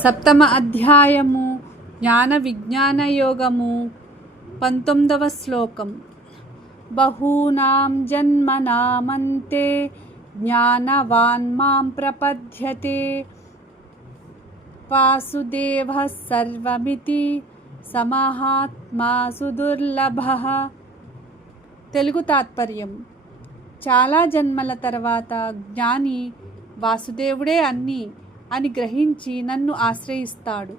సప్తమ అధ్యాయము జ్ఞాన విజ్ఞాన యోగము 19వ శ్లోకం. బహూనాం జన్మనామంతే జ్ఞానవాన్ మాం ప్రపద్యతే వాసుదేవః సర్వమితి సమహాత్మా సుదుర్లభః. తెలుగు తాత్పర్యం: చాలా జన్మల తర్వాత జ్ఞాని వాసుదేవుడే అన్నీ అని గ్రహించి నన్ను ఆశ్రయిస్తాడు.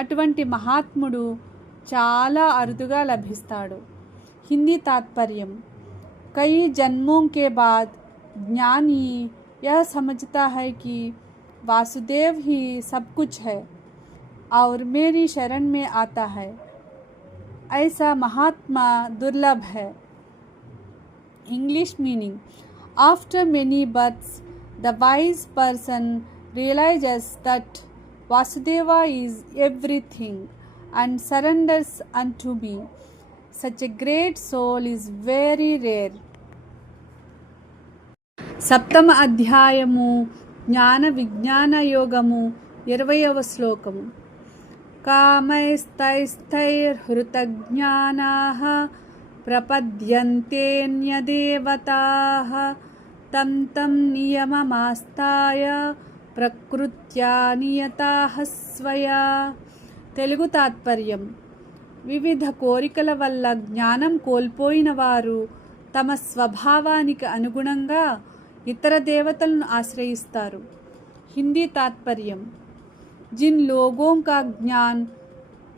అటువంటి మహాత్ముడు చాలా అరుదుగా లభిస్తాడు. హిందీ తాత్పర్యం: कई जन्मों के बाद ज्ञानी यह समझता है कि वासुदेव ही सब कुछ है और मेरी शरण में आता है. ऐसा महात्मा दुर्लभ है. English meaning: After many births, the wise person realizes that Vasudeva is everything and surrenders unto me. Such a great soul is very rare. సప్తమ అధ్యాయము జ్ఞాన విజ్ఞాన యోగము 20వ శ్లోకము. కామైస్తైస్థైర్హృతజ్ఞానాః ప్రపద్యంతేన్యదేవతాః తం తం నియమమాస్తాయ ప్రకృత్యా నియతాః స్వయా. తెలుగు తాత్పర్యం: వివిధ కోరికల వల్ల జ్ఞానం కోల్పోయిన వారు తమ స్వభావానికి అనుగుణంగా ఇతర దేవతలను ఆశ్రయిస్తారు. హిందీ తాత్పర్యం: जिन लोगों का ज्ञान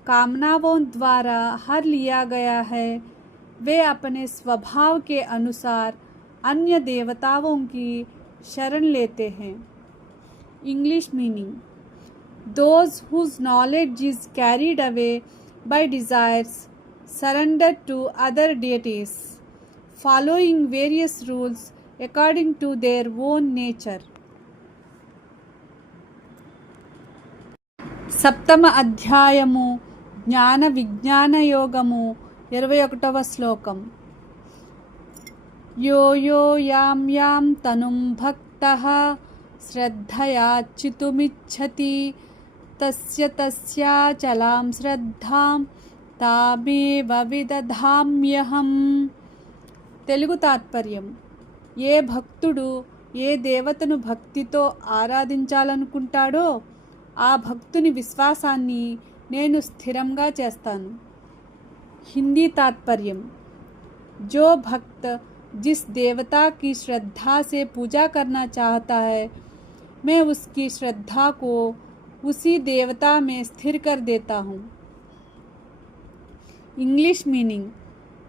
कामनाओं द्वारा हर लिया गया है वे अपने स्वभाव के अनुसार अन्य देवताओं की शरण लेते हैं. English meaning: those whose knowledge is carried away by desires surrender to other deities, following various rules according to their own nature. సప్తమ అధ్యాయము జ్ఞాన విజ్ఞాన యోగము 21వ శ్లోకం. యో యో యాం యాం తనుం భక్తః శ్రద్ధయార్చితుమిచ్చతి తస్య తస్యాచలాం శ్రద్ధాం తామేవ విదధామ్యహం. తెలుగు తాత్పర్యం: ఏ భక్తుడు ఏ దేవతను భక్తితో ఆరాధించాలనుకుంటాడో ఆ భక్తుని విశ్వాసాన్ని నేను స్థిరంగా చేస్తాను. హిందీ తాత్పర్యం: जो भक्त जिस देवता की श्रद्धा से पूजा करना चाहता है मैं उसकी श्रद्धा को उसी देवता में स्थिर कर देता हूँ. English meaning: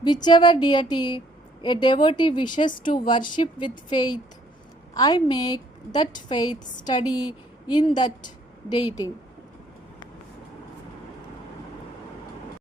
whichever deity a devotee wishes to worship with faith, I make that faith study in that deity.